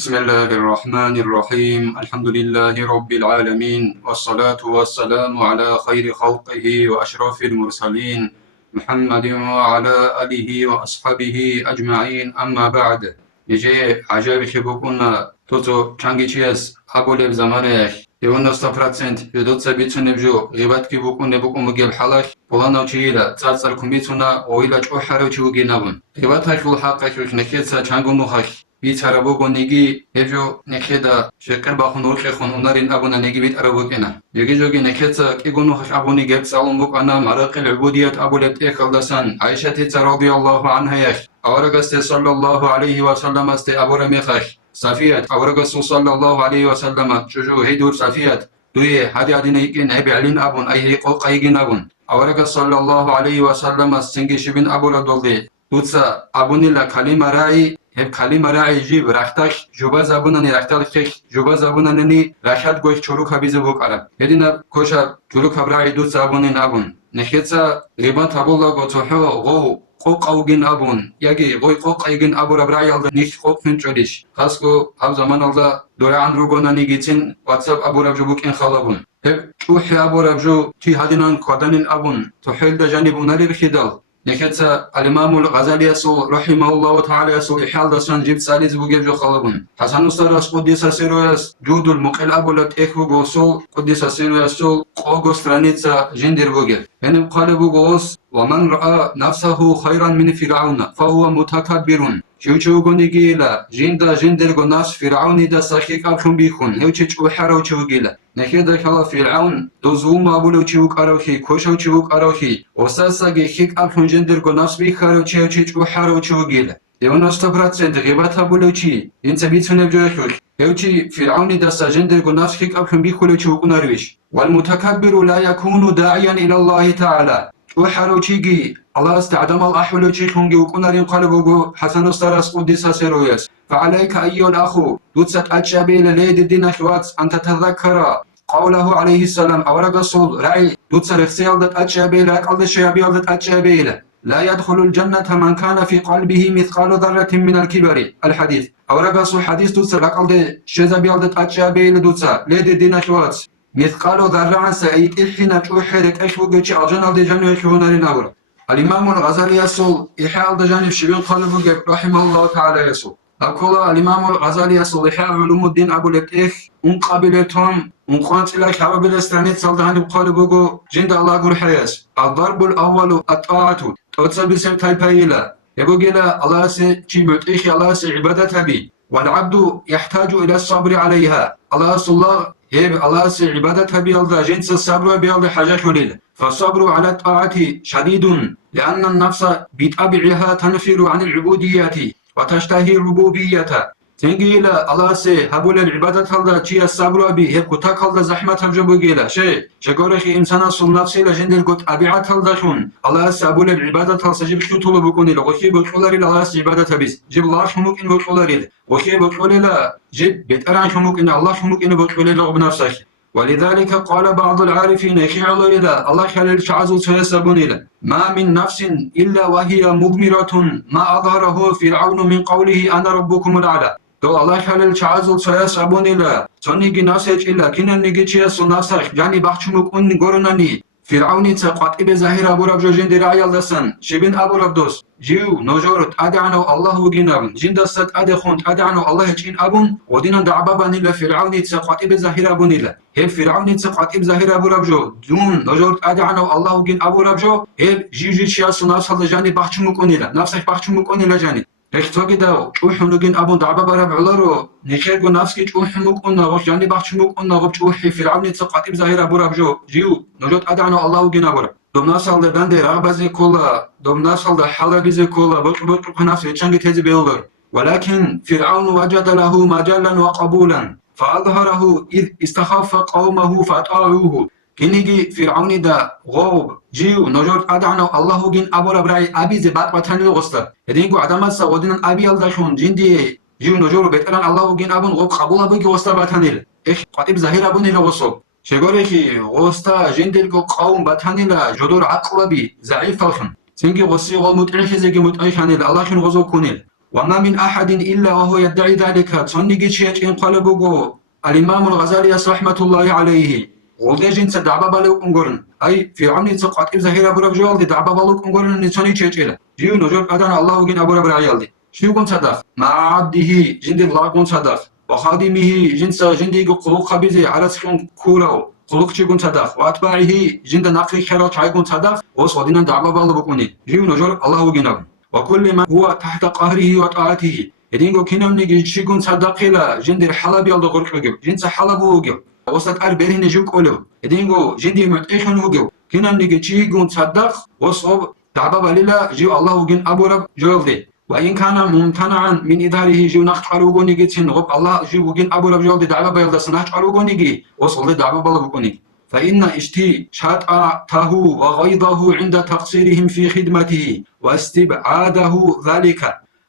بسم الله الرحمن الرحيم الحمد لله رب العالمين والصلاة والسلام على خير خلقه وأشرف المرسلين محمد وعلى آله وأصحابه أجمعين أما بعد يجي عجائب خبوكونا توتو چانگيچيس أبوليب زمانه 90% يدوتسا بيتسوني بجو غيبات كبوكون نبوكو مجيب حلاش بولانو چيلا تسار كمبيتسونا وإلا چو حارو چوغي نابون غيبات هاكو الحق هاكو نكيتسا چانگو نوخاش بیچاره بگو نگی هجو نکیدا شکر باخون روخ خون اونارین ابونا نگی بیت اربوکینا یکی جوگی نکیتا کی گونو خش ابونی گب سالم بک انا مرق العبودیت ابو لبت خلدسان عائشه رضی الله عنها یخ اورگست صلی الله علیه و سلم است ابو رمیخش صفیت اورگست صلی الله علیه و سلم شجو هیدور صفیت دوی هدی ادینه کی نبی علین ابون ای قوقیگین ابون اورگست صلی الله علیه و سلم سنگی شبین ابو ردولی دوتسا ابونی لا کلمه رای هب کلمه رای جیب رختش جوبا زبونانی رختش جوبا زبونانی رشاد گوش چروک هبیز بوکارا یدینا کوشا چروک هبرای دوت زبونی نبون نخیتسا غیبان تابولا گوتوحو غو قوق اوگین ابون یکی غوی قوق ایگین ابو ربرای الدا نیش قوق فنچولیش خاصکو هم زمان الدا دوره اندرو گونانی گیتین واتساپ ابو ربجو بوک این خالبون هب چوحی ابو ربجو تی هدینان کادنین ابون تو حیل دا جانبوناری بخیدل نكتا الإمام الغزالي رحمه الله تعالى حال دستان جبت ساليز بوجب جو خلبون حسن استرس قديس سيروس جود المقل أبو لتأخو غوصول قديس سيروس قوغو سترانيتسا جندر بوجب هنم قال بوغوس ومن رأى نفسه خيرا من فرعون فهو متكبر شو غونيجيلا جندا جندر غناس فرعون دا سخيك أبخم بيخون هو تشو حرو تشو جيلا نكيدا كلا فرعون دوزوم أبولو تشوك أروخي كوشو تشوك أروخي وساسا جيخيك أبخم جندر غناس بيخارو تشو حرو تشو جيلا 90% غيبات أبولو تشي إنت بيتسون بجوخوش هو تشي فرعون دا سجندر غناس خيك أبخم بيخولو تشوك نرويش والمتكبر لا يكون داعيا إلى الله تعالى وحرو تشيجي الله استعدم الأحول تشيخونجي وكونارين قلبوغو حسن استرس قديسا سيرويس فعليك أيها الأخو دوتسك أتشابيل ليد الدين أخوات أن تتذكر قوله عليه السلام أورق الصول رعي دوتسك رخسيال دت أتشابيل أقل شيابيال دت أتشابيل لا يدخل الجنة من كان في قلبه مثقال ذرة من الكبر الحديث أورق الصول حديث دوتسك أقل شيابيال دت أتشابيل دوتسك ليد الدين أخوات مثقال ذرة عن سعيد إحنا تشوحرك أشوغتش الجنة دي جنة يشوهنارين أورق الإمام الغزالي يسول إحياء الدجانب شبين قلبه رحمه الله تعالى يسول أقول الإمام الغزالي يسول إحياء علوم الدين أبو لتإخ قابلتهم قانت إلى كعب الاستعنيت صلدان بقلبه جند الله قرحيس الضرب الأول الطاعة توتسل بسم تايبايلا يقول الله سي متإخ الله سي عبادة بي والعبد يحتاج إلى الصبر عليها الله الله هيب الله سي عبادة بيالدا جنس الصبر بيالدا حاجة شليل فالصبر على الطاعة شديد لأن النفس بطبعها تنفر عن العبودية وتشتهي الربوبية تنجيلا الله سي هبول العبادة هلدا تي الصبر بي هيب كتاك هلدا زحمة هبجبو جيلا شغورخي إنسان أصل نفسي لجندل قد أبيعة هلدا شون الله سي هبول العبادة هلدا جيب شو طلب بكوني لغوشي بطولاري الله سي عبادة بيس جيب الله شموك إن بطولاري وخي بطولي لا جيب بيتران شموك إن الله شموك إن بطولي لغب نفسك ولذلك قال بعض العارفين الله خلال شعزو سيسبون ما من نفس إلا وهي مضمرة ما أظهره فرعون من قوله أنا ربكم الأعلى تو الله خلال شعزو سيسبون سنجي ناسج إلا كنا نجي تشيسو ناسخ جاني بخشمك أن قرناني فرعوني تقاط إبه ظاهر أبو رب جو جند رعي الدسن شبين أبو رب دوس جيو نجورت أدعنو الله وجينابن جندست أدخون أدعنو الله جين أبون ودينا دعبابان إلا فرعوني تقاط إبه ظاهر أبون إلا هب فرعوني تقاط إبه ظاهر أبو رب جو دون نجورت أدعنو الله وجين أبو رب جو هب جيو شياسو ناس هذا جاني بخشمك أن إلا نفسك بخشمك أن إلا جاني اختوگی داو چوح نگین ابون دعبا برام علارو نخیر گو نفسکی چوح مکن نغوش جانی بخش مکن نغوب چوحی فرعونی تقاطب ظاهر ابو رب جو جیو نجات ادعنو الله وگین ابو رب دوم ناسال ده بنده رغبازی کولا دوم ناسال ده حلقیزی کولا بطر نفسي چنگی تیزی بیلدر ولكن فرعون وجد له مجالا وقبولا فأظهره إذ استخف قومه فأطاعوه كنيجي فرعوني دا غوب جيو نجور أدعنو الله جين أبو ربراي أبي زبات وطني غستا هدينكو عدمات سودين أبي يلدشون جندي جيو نجور بيتران الله جين أبون غوب قبول أبوكي غستا بطنيل إخ قطيب زهير أبوني لغسوب شغوريكي غستا جندلكو قوم بطنيل جدور عقل بي ضعيف فالخن سنجي غسي غول متعيخي زيكي متعيخانيل الله شن غزو كونيل وما من أحد إلا وهو يدعي ذلك. تونيجي تشيج إن قلبوغو الإمام الغزالي رحمة الله عليه غولدجين تدعبا بالو أنغورن أي في عمني تقعد إبزا هيرا برب جوال دي دعبا بالو أنغورن نتوني تشيج إلا جيو نجور أدان الله جين أبو رب العيال دي شنو كنت صدق مع عبده جند الله كنت صدق وخادمه جنس جندي قلوق خبيزي على سكون كورو قلوق تشي كنت صدق وأتباعه جند نقري خيرا تشاي كنت صدق وصدينا دعبا بالو بكوني جيو نجور الله جين أبو وكل من هو تحت قهره وطاعته يدينغو كينام نيجي شيغون صدقيلا جندر حلبي يالدو غرقوغو جنس حلبوغو وسط أربعين جوك أولو يدينغو جندي معتيخن وغو كينام نيجي شيغون صدق وصوب دعبا لله جيو الله جن أبو رب جولدي وإن كان ممتنعا من إداره جيو نقطعلوغو نيجي تنغب الله جيو جن أبو رب جولدي دعبا يالدا سنحطعلوغو نيجي وصل دعبا بالغو نيجي فإن شتاته وغيظه عند تقصيرهم في خدمته واستبعاده ذلك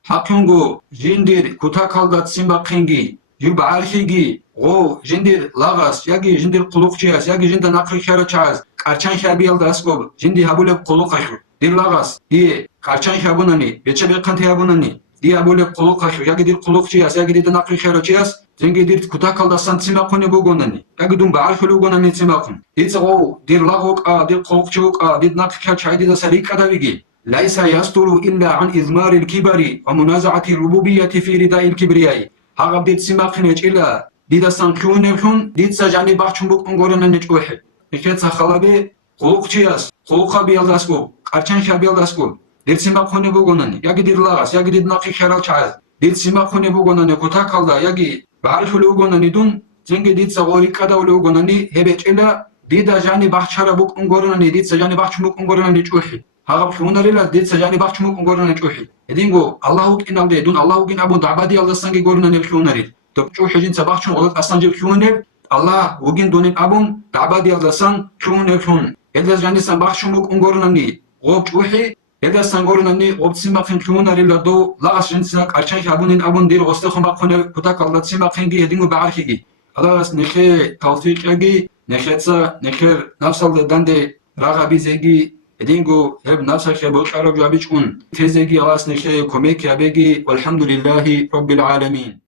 حقينغو جندير كتاكالدات سيمباقينغي يبعارخيغي غو جندير لاغاس ياغي جندير قلوقچياس ياغي جندا نقري خيرچاز قارچان خابيال داسكو جندي هابولب قلوقاشو دير لاغاس دي قارچان خابوناني بيچبي قانتيابوناني دي هابولب قلوقاشو ياغي دير قلوقچياس ياغي دير نقري خيرچياس جنگي دير كتاكالداسان سيماقوني بوغوناني ياغي دون بعارخلوغوناني سيماقون ديتغو دير لاغوك دير قلوقچوك دير نقري خيرچايدي داساريكا داويغي ليس يصدر إلا عن إضمار الكبر ومنازعة الربوبية في رداء الكبرياء. هاغب ديت سماقنج إلا ديدا سانكيون نبخون ديت سجاني باحشون بوك انغورنا نجوحي. نكيت سخلابي قلوق تياس قلوقا بيالداسكو قرچان خا بيالداسكو ديت سماقوني بوغوناني ياغي دير لاغاس ياغي ديد ناقي خيرال چاز ديت سماقوني بوغوناني كوتا كالدا ياغي بعرف لوغوناني دون زنگي ديت سغوري كادا لوغوناني هبچ إلا ديدا جاني باحشارا بوك انغورنا ديت سجاني باحشون بوك انغورنا نجوحي. هاغب خوناريلا ديت سجاني باخچمو كونغورنا نچوحي ادينغو الله كينال دي دون الله كين ابو دعبادي الله سانغي غورنا نخوناري توچو حجين سباخچون اولت اسانجي خونر الله وگين دونين ابون دعبادي الله سان خونر ادز جاني سان باخچمو كونغورنا ني غوچوحي ادز سانغورنا ني اوبسيما خين خوناريلا دو لاغاس جنسا قارچان خابونين ابون دير غوسته خون باخونه كوتا كالات سيما خينغي ادينغو باخيغي الله نخي توفيق يغي نخيتسا نخير نفسال داندي راغا بيزيغي ادينغو هب نفسك بوشارو جابيچون تيزيغي راس نخي كوميك يابيغي والحمد لله رب العالمين.